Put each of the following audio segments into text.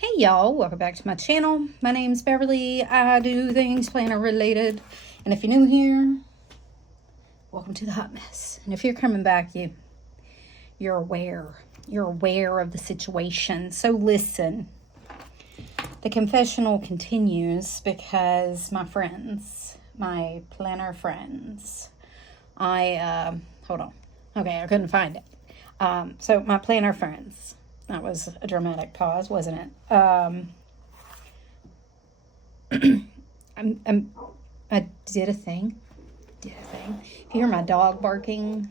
Hey y'all, welcome back to my channel. My name's Beverly. I do things planner related. And if you're new here, welcome to the hot mess. And if you're coming back, you're aware. You're aware of the situation. So listen. The confessional continues because my friends, my planner friends, hold on. Okay, I couldn't find it. So my planner friends. That was a dramatic pause, wasn't it? I did a thing. If you hear my dog barking,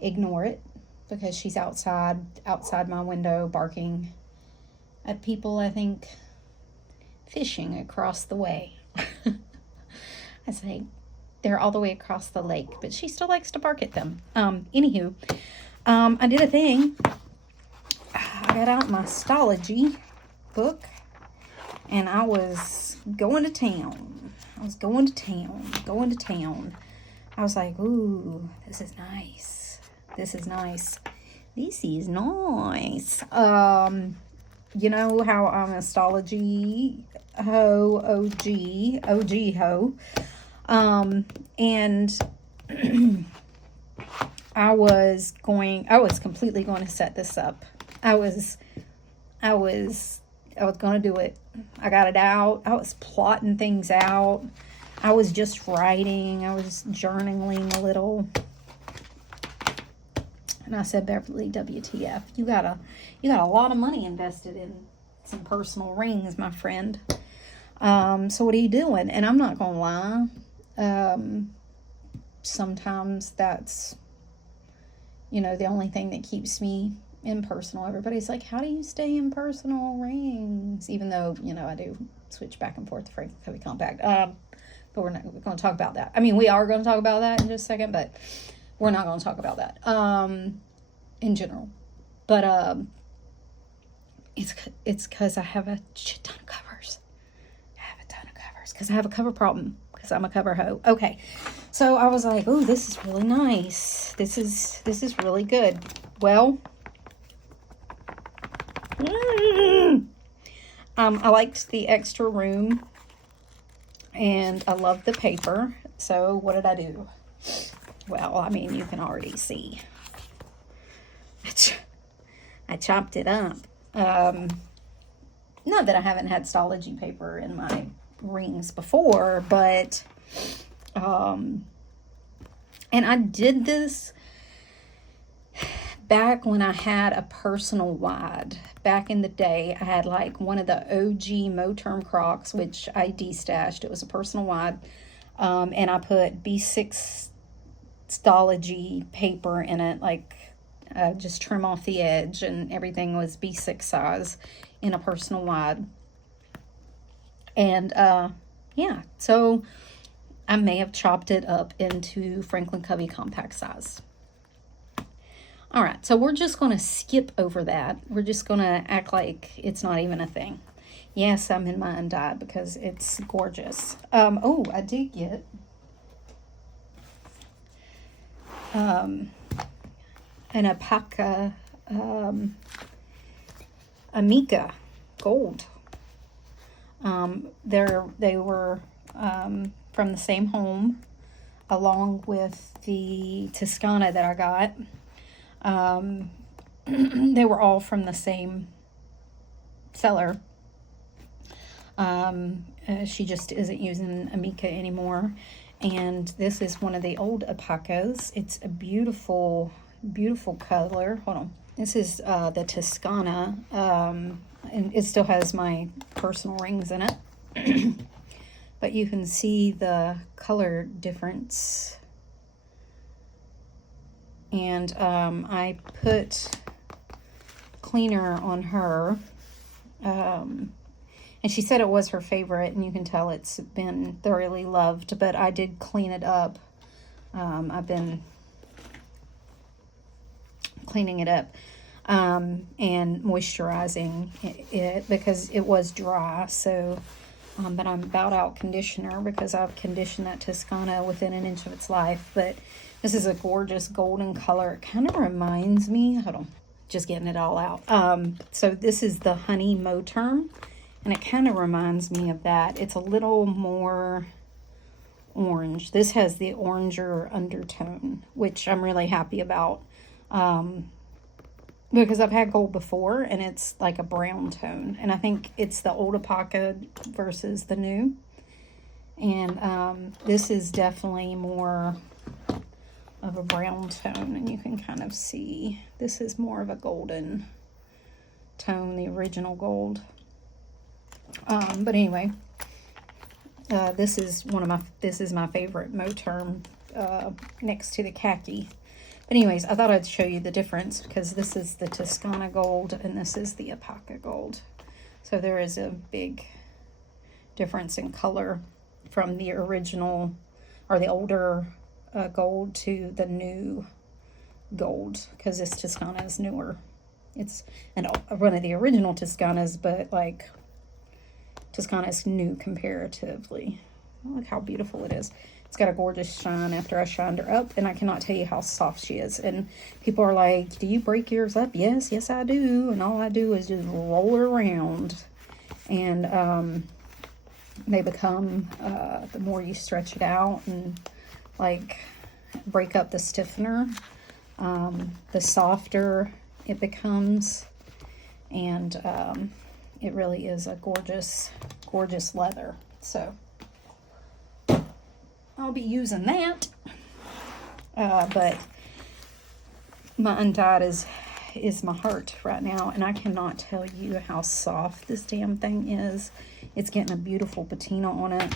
ignore it because she's outside my window barking at people, I think, fishing across the way. I say they're all the way across the lake, but she still likes to bark at them. Anywho, I did a thing. I got out my Stalogy book, and I was going to town. I was like, ooh, this is nice. You know how I'm a Stalogy OG ho. And I was completely going to set this up. I was going to do it. I got it out. I was plotting things out. I was just writing. I was journaling a little. And I said, Beverly, WTF, you got a lot of money invested in some personal rings, my friend. So what are you doing? And I'm not going to lie. Sometimes that's, the only thing that keeps me impersonal. Everybody's like, how do you stay in personal rings? Even though, I do switch back and forth to Franklin Covey Compact. But we're not going to talk about that. I mean, we are going to talk about that in just a second, but we're not going to talk about that in general. But it's because I have a shit ton of covers. Because I have a cover problem. Because I'm a cover hoe. Okay. So I was like, oh, this is really nice. This is really good. Well, I liked the extra room, and I loved the paper. So what did I do? Well, I mean, you can already see. I chopped it up. Not that I haven't had Stalogy paper in my rings before, but and I did this back when I had a personal wide. Back in the day, I had like one of the OG Moterm Crocs, which I destashed. It was a personal wide, and I put B6 Stalogy paper in it, like just trim off the edge, and everything was B6 size in a personal wide. And yeah, so I may have chopped it up into Franklin Covey compact size. All right, so we're just going to skip over that. We're just going to act like it's not even a thing. Yes, I'm in my undyed because it's gorgeous. Oh, I did get an Alpaca Amica gold. They were from the same home, along with the Toscana that I got. They were all from the same seller. She just isn't using Amica anymore. And this is one of the old Alpacas. It's a beautiful, beautiful color. Hold on. This is the Toscana. And it still has my personal rings in it. But you can see the color difference. And I put cleaner on her. And she said it was her favorite, and you can tell it's been thoroughly loved. But I did clean it up. I've been cleaning it up. And moisturizing it because it was dry. So, but I'm about out conditioner because I've conditioned that Toscana within an inch of its life. But this is a gorgeous golden color. It kind of reminds me, hold on, just getting it all out. So this is the Honey Moterm, and it kind of reminds me of that. It's a little more orange. This has the oranger undertone, which I'm really happy about, because I've had gold before and it's like a brown tone, and I think it's the old Amica versus the new, and this is definitely more of a brown tone, and you can kind of see this is more of a golden tone, the original gold. But anyway, this is my favorite Moterm, next to the khaki. But anyways, I thought I'd show you the difference, because this is the Toscana gold and this is the Amica gold. So there is a big difference in color from the original, or the older gold, to the new gold, because this Toscana is newer. It's one of the original Toscanas, but like Toscana is new comparatively. Look how beautiful it is. It's got a gorgeous shine after I shined her up, and I cannot tell you how soft she is. And people are like, do you break yours up? Yes, I do. And all I do is just roll her around. And they become, the more you stretch it out and like break up the stiffener, the softer it becomes. And it really is a gorgeous, gorgeous leather. So I'll be using that. But my undyed is my heart right now, and I cannot tell you how soft this damn thing is. It's getting a beautiful patina on it.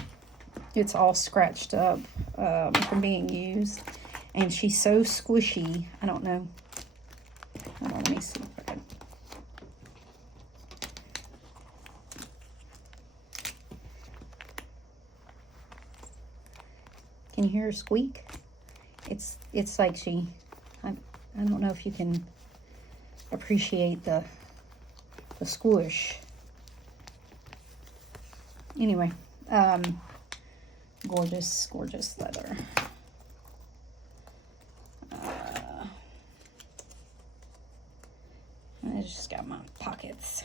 It's all scratched up from being used, and she's so squishy. I don't know. Hold on, let me see if I can. Can you hear her squeak? It's like I don't know if you can appreciate the squish. Anyway, gorgeous, gorgeous leather. I just got my pockets.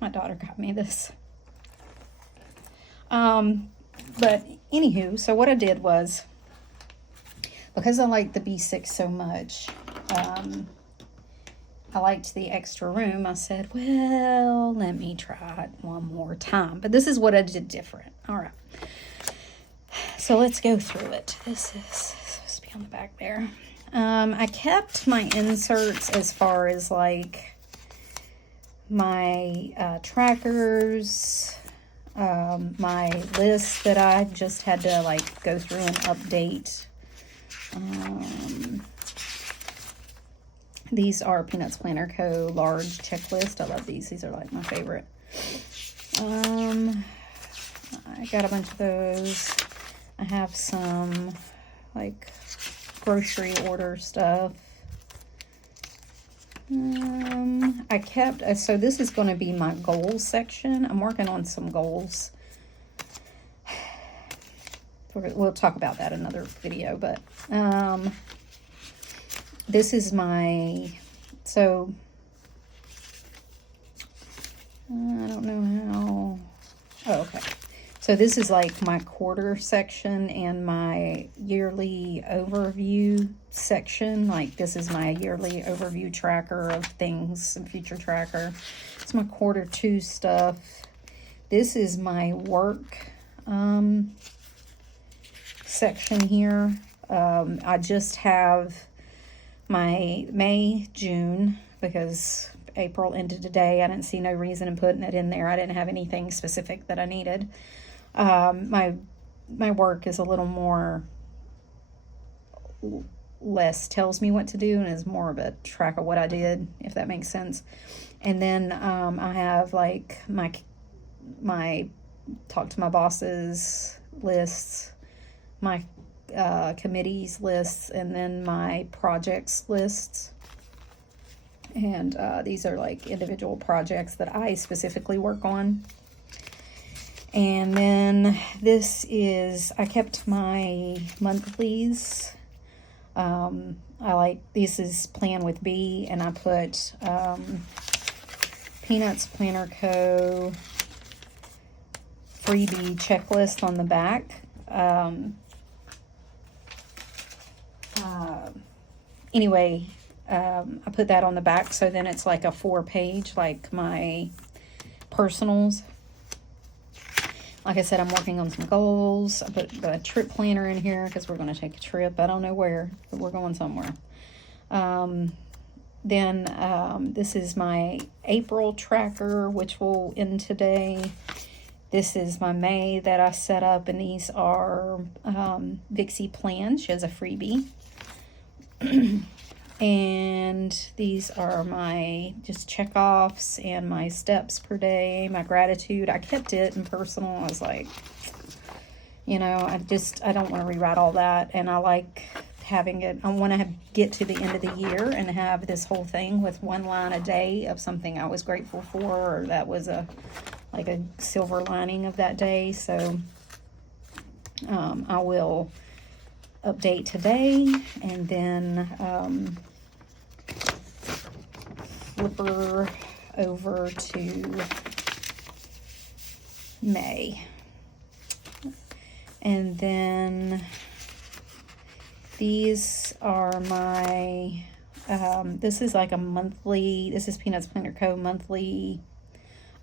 My daughter got me this. But anywho, so what I did was, because I liked the B6 so much, I liked the extra room. I said, well, let me try it one more time. But this is what I did different. All right. So let's go through it. This is supposed to be on the back there. I kept my inserts as far as like my trackers, my list that I just had to like go through and update. These are Peanuts Planner Co. large checklist. I love these. These are like my favorite. I got a bunch of those. I have some like grocery order stuff. I kept, so this is going to be my goals section. I'm working on some goals. We'll talk about that in another video, but this is my, so I don't know how, oh, okay. So this is like my quarter section and my yearly overview section. Like this is my yearly overview tracker of things and future tracker. It's my quarter 2 stuff. This is my work section here. I just have my May, June, because April ended today. I didn't see no reason in putting it in there. I didn't have anything specific that I needed. My work is a little more, less tells me what to do and is more of a track of what I did, if that makes sense. And then I have like my talk to my bosses lists, my committees lists, and then my projects lists. And these are like individual projects that I specifically work on. And then this is, I kept my monthlies. I this is Plan with B, and I put Peanuts Planner Co. freebie checklist on the back. Anyway, I put that on the back, so then it's like a 4-page, like my personals. Like I said, I'm working on some goals. I put the trip planner in here because we're going to take a trip. I don't know where, but we're going somewhere. This is my April tracker, which will end today. This is my May that I set up, and these are Vixie plans. She has a freebie. And these are my just check-offs and my steps per day, my gratitude. I kept it in personal. I was like, you know, I don't want to rewrite all that. And I like having it. I want to get to the end of the year and have this whole thing with one line a day of something I was grateful for, or that was like a silver lining of that day. So I will update today, and then flip her over to May. And then these are my this is like a monthly, this is Peanuts Planner Co. monthly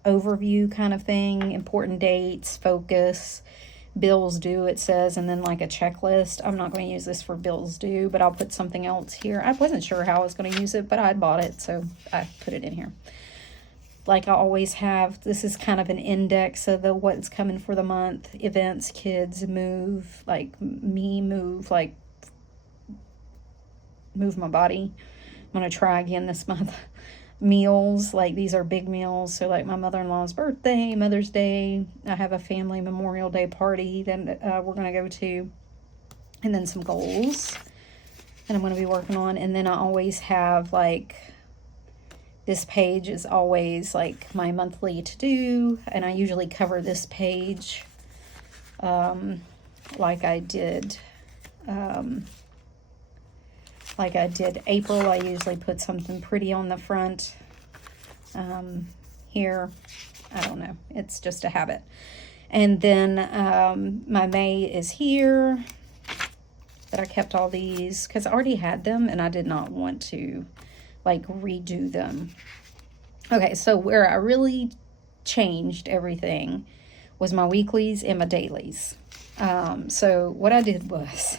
overview kind of thing, important dates, focus, bills due, it says, and then like a checklist. I'm not going to use this for bills due, but I'll put something else here. I wasn't sure how I was going to use it, but I bought it, so I put it in here. Like I always have, this is kind of an index of what's coming for the month. Events, kids, move, like me, move, like move my body. I'm going to try again this month. Meals, like these are big meals, so like my mother-in-law's birthday, Mother's Day, I have a family Memorial Day party that we're going to go to, and then some goals that I'm going to be working on. And then I always have like, this page is always like my monthly to-do, and I usually cover this page like I did April. I usually put something pretty on the front. Here, I don't know, it's just a habit. And then my May is here, but I kept all these because I already had them and I did not want to like redo them. Okay, so where I really changed everything was my weeklies and my dailies. So what I did was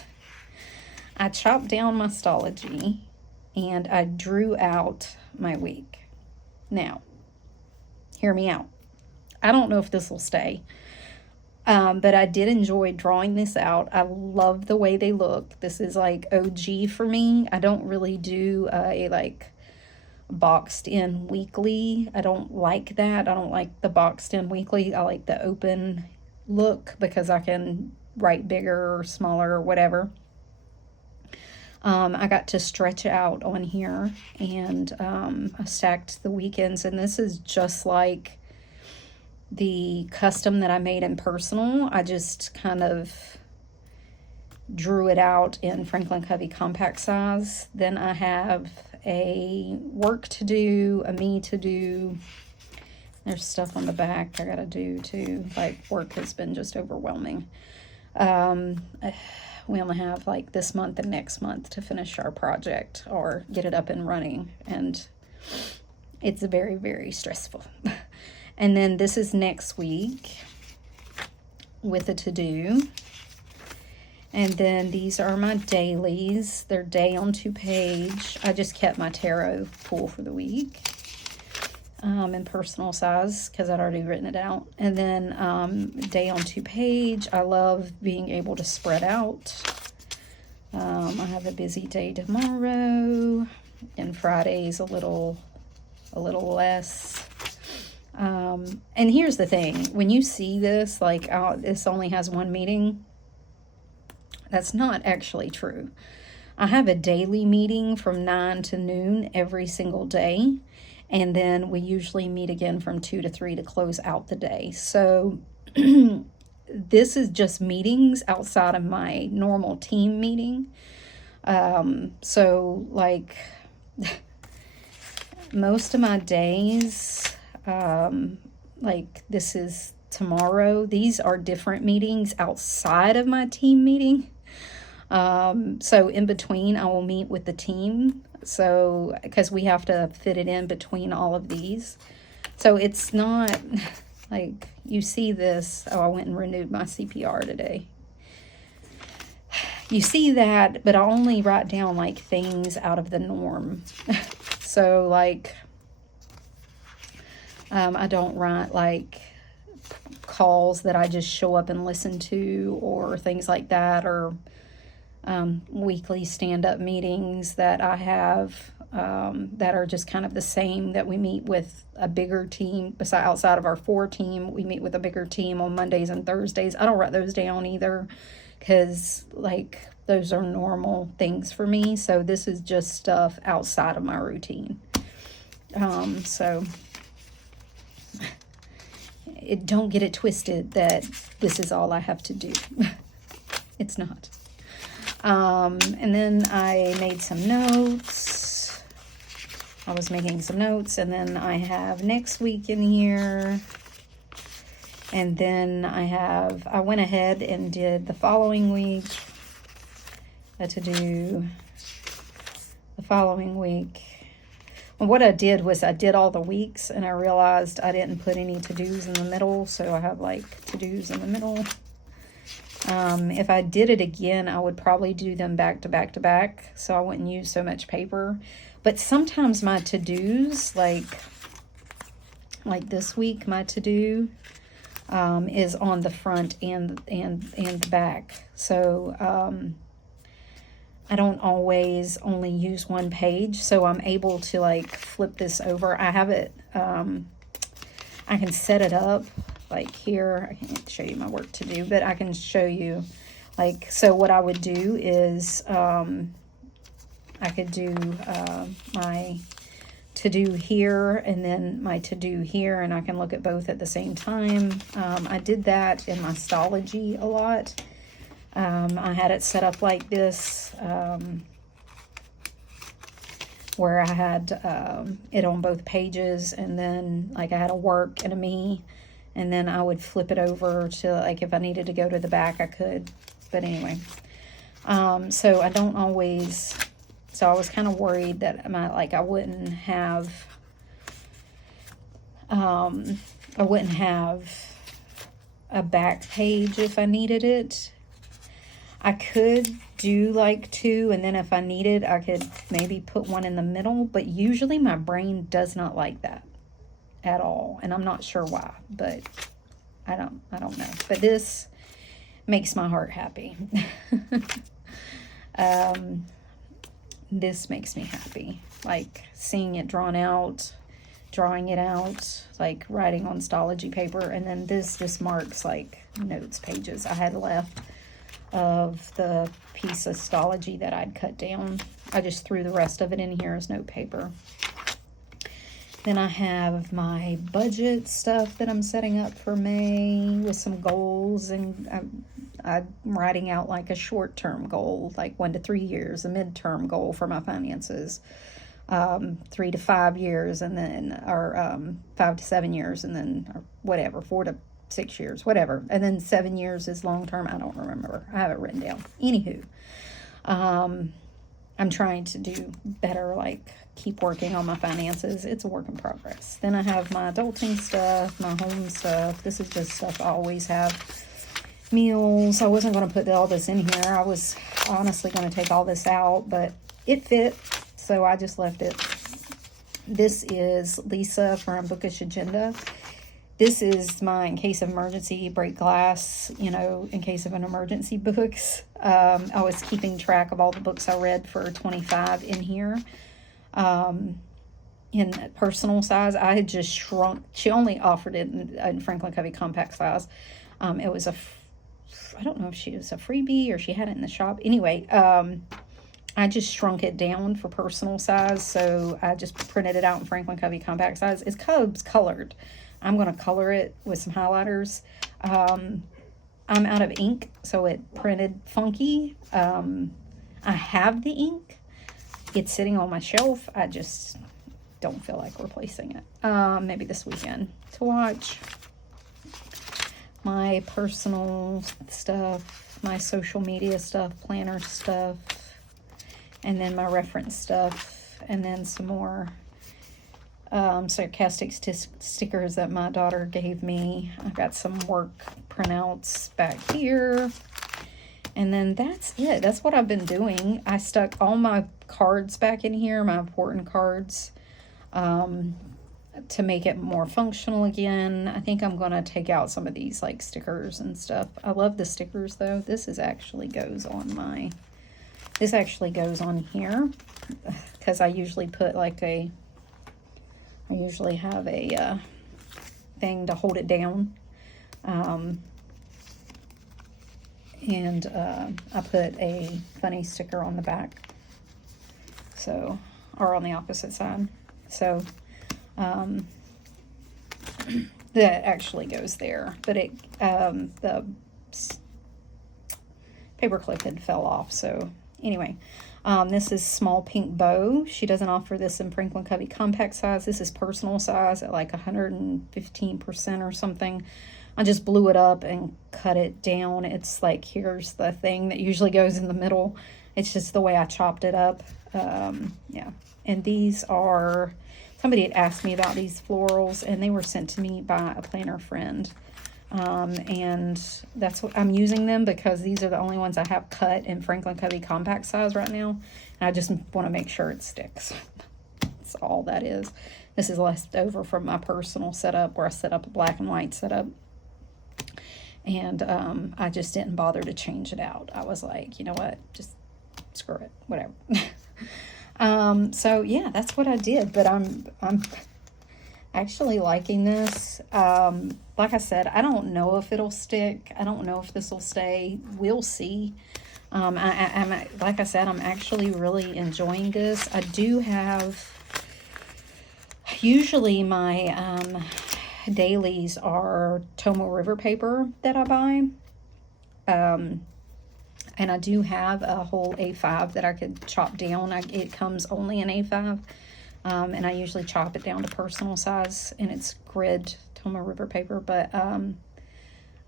I chopped down my Stalogy and I drew out my week. Now, hear me out. I don't know if this will stay, but I did enjoy drawing this out. I love the way they look. This is like OG for me. I don't really do a like boxed in weekly. I don't like that. I don't like the boxed in weekly. I like the open look because I can write bigger or smaller or whatever. I got to stretch out on here, and I stacked the weekends, and this is just like the custom that I made in personal. I just kind of drew it out in Franklin Covey compact size. Then I have a work to do, a me to do. There's stuff on the back I gotta do too. Like, work has been just overwhelming. We only have like this month and next month to finish our project or get it up and running, and it's very, very stressful. And then this is next week with a to-do. And then these are my dailies. They're day on 2-page. I just kept my tarot pool for the week in personal size because I'd already written it out. And then day on 2-page. I love being able to spread out. I have a busy day tomorrow, and Friday's a little less. And here's the thing, when you see this, like, this only has one meeting, that's not actually true. I have a daily meeting from 9 to noon every single day, and then we usually meet again from 2 to 3 to close out the day. So this is just meetings outside of my normal team meeting. So like most of my days, like this is tomorrow, these are different meetings outside of my team meeting. So in between, I will meet with the team. So, because we have to fit it in between all of these. So it's not like you see this. Oh, I went and renewed my CPR today. You see that, but I only write down like things out of the norm. So like, I don't write like calls that I just show up and listen to or things like that, or weekly stand-up meetings that I have that are just kind of the same, that we meet with a bigger team. Besides, outside of our 4 team, we meet with a bigger team on Mondays and Thursdays. I don't write those down either, because like those are normal things for me. So this is just stuff outside of my routine. So don't get it twisted that this is all I have to do. It's not. And then I made some notes. I was making some notes, and then I have next week in here. And then I went ahead and did the following week, to do the following week. Well, what I did was I did all the weeks, and I realized I didn't put any to-dos in the middle, so I have like to-dos in the middle. If I did it again, I would probably do them back to back to back, so I wouldn't use so much paper. But sometimes my to-dos, like this week, my to-do is on the front and the back. So I don't always only use one page, so I'm able to like flip this over. I have it, I can set it up like here. I can't show you my work to do, but I can show you like, so what I would do is I could do my to-do here and then my to-do here, and I can look at both at the same time. I did that in my Stalogy a lot. I had it set up like this, where I had it on both pages, and then like I had a work and a me, and then I would flip it over to, like, if I needed to go to the back, I could. But anyway, so I don't always, so I was kind of worried that I wouldn't have a back page if I needed it. I could do like 2, and then if I needed, I could maybe put one in the middle, but usually my brain does not like that at all, and I'm not sure why, but I don't know. But this makes my heart happy. This makes me happy, like seeing it drawn out, drawing it out, like writing on Stalogy paper, and then this marks like notes pages I had left of the piece of Stalogy that I'd cut down. I just threw the rest of it in here as note paper. Then I have my budget stuff that I'm setting up for May with some goals, and I'm writing out like a short-term goal, like 1 to 3 years, a midterm goal for my finances, 3 to 5 years, and then, or 5 to 7 years, and then, or whatever, 4 to 6 years, whatever. And then 7 years is long-term. I don't remember. I have it written down. Anywho, I'm trying to do better, like keep working on my finances. It's a work in progress. Then I have my adulting stuff, my home stuff. This is just stuff I always have. Meals. I wasn't going to put all this in here. I was honestly going to take all this out, but it fit, so I just left it. This is Lisa from Bookish Agenda. This is my in case of emergency, break glass, in case of an emergency books. I was keeping track of all the books I read for 25 in here. In personal size, I had just shrunk. She only offered it in Franklin Covey compact size. It was I don't know if she was a freebie or she had it in the shop. Anyway, I just shrunk it down for personal size, so I just printed it out in Franklin Covey compact size. It's colored. I'm going to color it with some highlighters. I'm out of ink, so it printed funky. I have the ink. It's sitting on my shelf. I just don't feel like replacing it. Maybe this weekend to watch my personal stuff, my social media stuff, planner stuff, and then my reference stuff, and then some more Sarcastic stickers that my daughter gave me. I've got some work printouts back here. And then that's it. That's what I've been doing. I stuck all my cards back in here, my important cards, to make it more functional again. I think I'm going to take out some of these like stickers and stuff. I love the stickers though. This actually goes on here, because I usually put like I usually have a thing to hold it down. And I put a funny sticker on the back, so, or on the opposite side. So that actually goes there, but it the paper clip had fell off. So anyway, this is Smallpinkbow. She doesn't offer this in Franklin Covey compact size. This is personal size at like 115% or something. I just blew it up and cut it down. It's like, here's the thing that usually goes in the middle. It's just the way I chopped it up. Yeah. And these are, somebody had asked me about these florals, and they were sent to me by a planner friend. And that's what I'm using them, because these are the only ones I have cut in Franklin Covey compact size right now. And I just want to make sure it sticks. That's all that is. This is left over from my personal setup where I set up a black and white setup. And I just didn't bother to change it out. I was like, you know what, just screw it, whatever. So yeah, that's what I did. But I'm actually liking this. Like I said, I don't know if it'll stick. I don't know if this will stay. We'll see. I'm like I said, I'm actually really enjoying this. I do have, usually my dailies are Tomo River paper that I buy. And I do have a whole A5 that I could chop down. It comes only in A5. And I usually chop it down to personal size, and it's grid Tomo River paper. But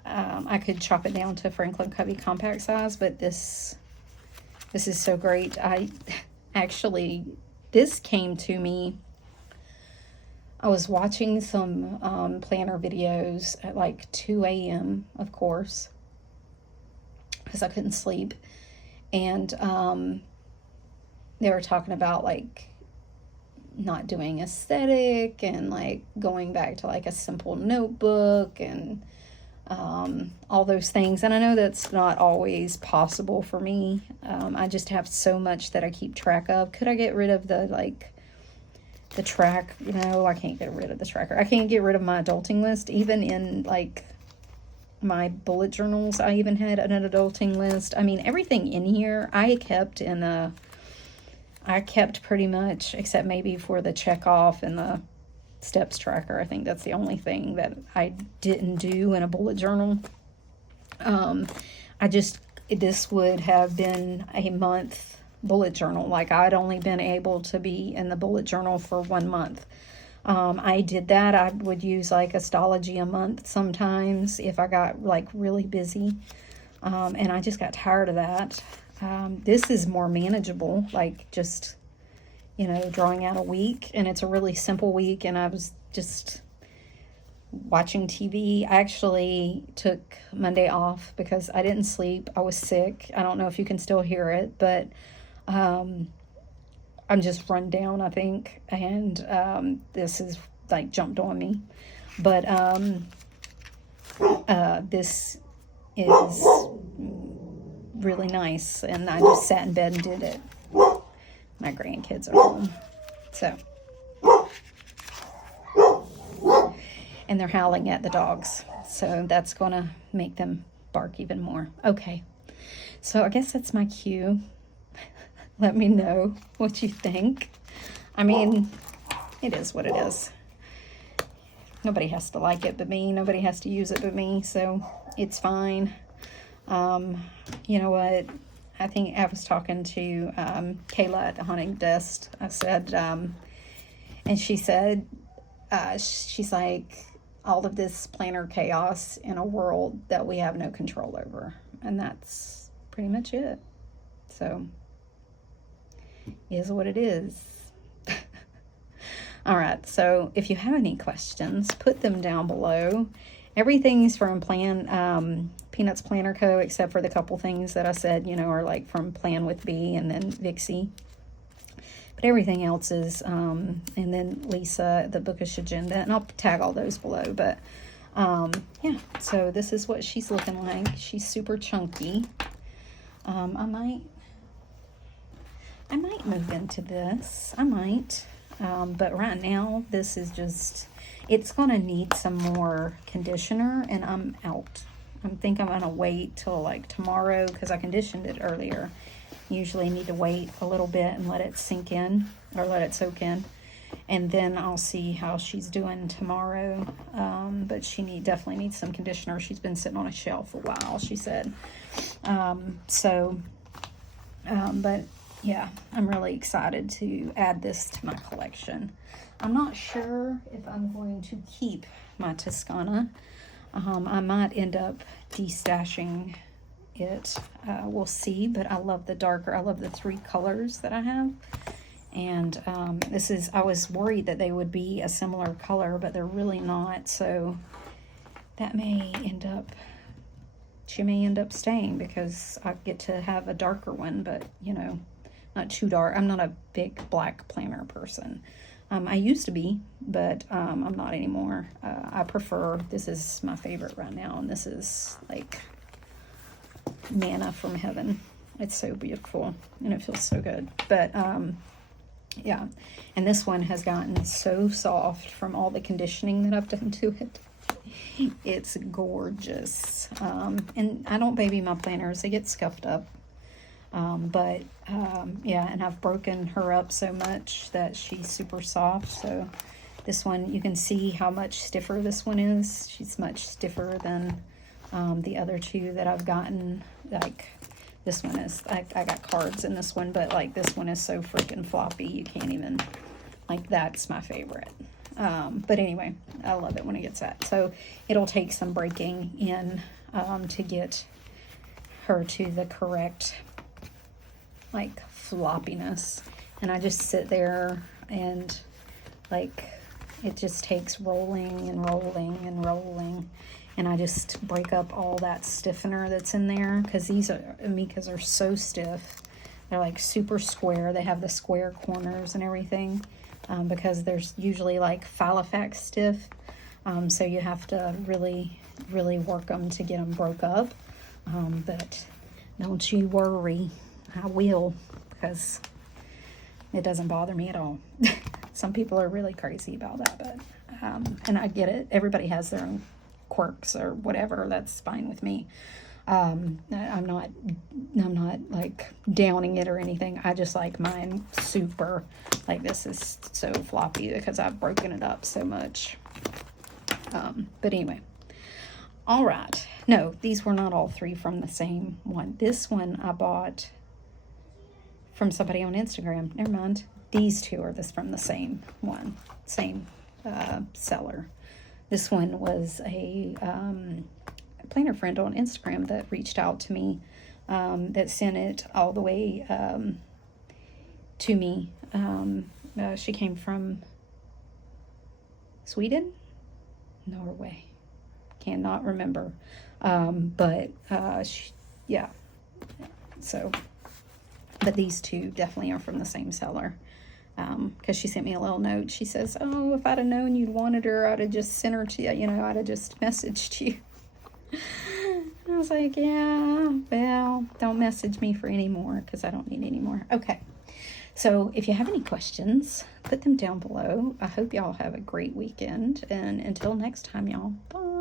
I could chop it down to Franklin Covey compact size. But this is so great. This came to me. I was watching some planner videos at like 2 a.m., of course, because I couldn't sleep. And they were talking about like not doing aesthetic and like going back to like a simple notebook and all those things. And I know that's not always possible for me. I just have so much that I keep track of. Could I get rid of the track? No, I can't get rid of the tracker. I can't get rid of my adulting list. Even in like my bullet journals, I even had an adulting list. I mean, everything in here I kept pretty much, except maybe for the check off and the steps tracker. I think that's the only thing that I didn't do in a bullet journal. This would have been a month bullet journal. Like, I'd only been able to be in the bullet journal for 1 month. I did that. I would use like a Stalogy a month sometimes if I got like really busy. And I just got tired of that. This is more manageable, like just, drawing out a week, and it's a really simple week. And I was just watching TV. I actually took Monday off because I didn't sleep. I was sick. I don't know if you can still hear it, but I'm just run down, I think, and this is like jumped on me. But this is really nice, and I just sat in bed and did it. My grandkids are home, so, and they're howling at the dogs, so that's gonna make them bark even more. Okay, so I guess that's my cue. Let me know what you think. I mean, it is what it is. Nobody has to like it but me. Nobody has to use it but me, so it's fine. You know what? I think I was talking to Kayla at the hunting desk. I said, and she said, she's like, all of this planner chaos in a world that we have no control over. And that's pretty much it. So, is what it is. All right, so if you have any questions, put them down below. Everything's from Peanuts Planner Co., except for the couple things that I said, you know, are like from Plan with B and then Vixie. But everything else is, and then Lisa, the Bookish Agenda, and I'll tag all those below. But yeah, so this is what she's looking like. She's super chunky. I might move into this. I might. But right now, this is just, it's going to need some more conditioner, and I'm out. I think I'm going to wait till like tomorrow, because I conditioned it earlier. Usually need to wait a little bit and let it sink in, or let it soak in. And then I'll see how she's doing tomorrow. But she definitely needs some conditioner. She's been sitting on a shelf a while, she said. But yeah, I'm really excited to add this to my collection. I'm not sure if I'm going to keep my Toscana. I might end up destashing it. We'll see, but I love the darker. I love the 3 colors that I have. And this is, I was worried that they would be a similar color, but they're really not. So that may end up, she may end up staying, because I get to have a darker one, but you know, not too dark. I'm not a big black planner person. I used to be, but I'm not anymore. I prefer, this is my favorite right now, and this is like manna from heaven. It's so beautiful, and it feels so good. But yeah, and this one has gotten so soft from all the conditioning that I've done to it. It's gorgeous. And I don't baby my planners. They get scuffed up. Yeah, and I've broken her up so much that she's super soft. So this one, you can see how much stiffer this one is. She's much stiffer than the other 2 that I've gotten. Like this one is, I got cards in this one, but like this one is so freaking floppy, you can't even, like, that's my favorite. But anyway, I love it when it gets that. So it'll take some breaking in to get her to the correct, like, floppiness. And I just sit there and, like, it just takes rolling and rolling and rolling. And I just break up all that stiffener that's in there, because these Amicas are so stiff. They're like super square. They have the square corners and everything, because there's usually like Filofax stiff. So you have to really, really work them to get them broke up. But don't you worry, I will, because it doesn't bother me at all. Some people are really crazy about that, but and I get it. Everybody has their own quirks or whatever. That's fine with me. I'm not like downing it or anything. I just like mine super, like, this is so floppy because I've broken it up so much. But anyway, all right. No, these were not all 3 from the same one. This one I bought from somebody on Instagram. Never mind. These 2 are from the same one, same seller. This one was a planner friend on Instagram that reached out to me, that sent it all the way to me. She came from Sweden? Norway. Cannot remember. Yeah. So, but these 2 definitely are from the same seller. Because she sent me a little note. She says, oh, if I'd have known you'd wanted her, I'd have just sent her to you. You know, I'd have just messaged you. And I was like, yeah, well, don't message me for any more, because I don't need any more. Okay. So if you have any questions, put them down below. I hope y'all have a great weekend. And until next time, y'all, bye.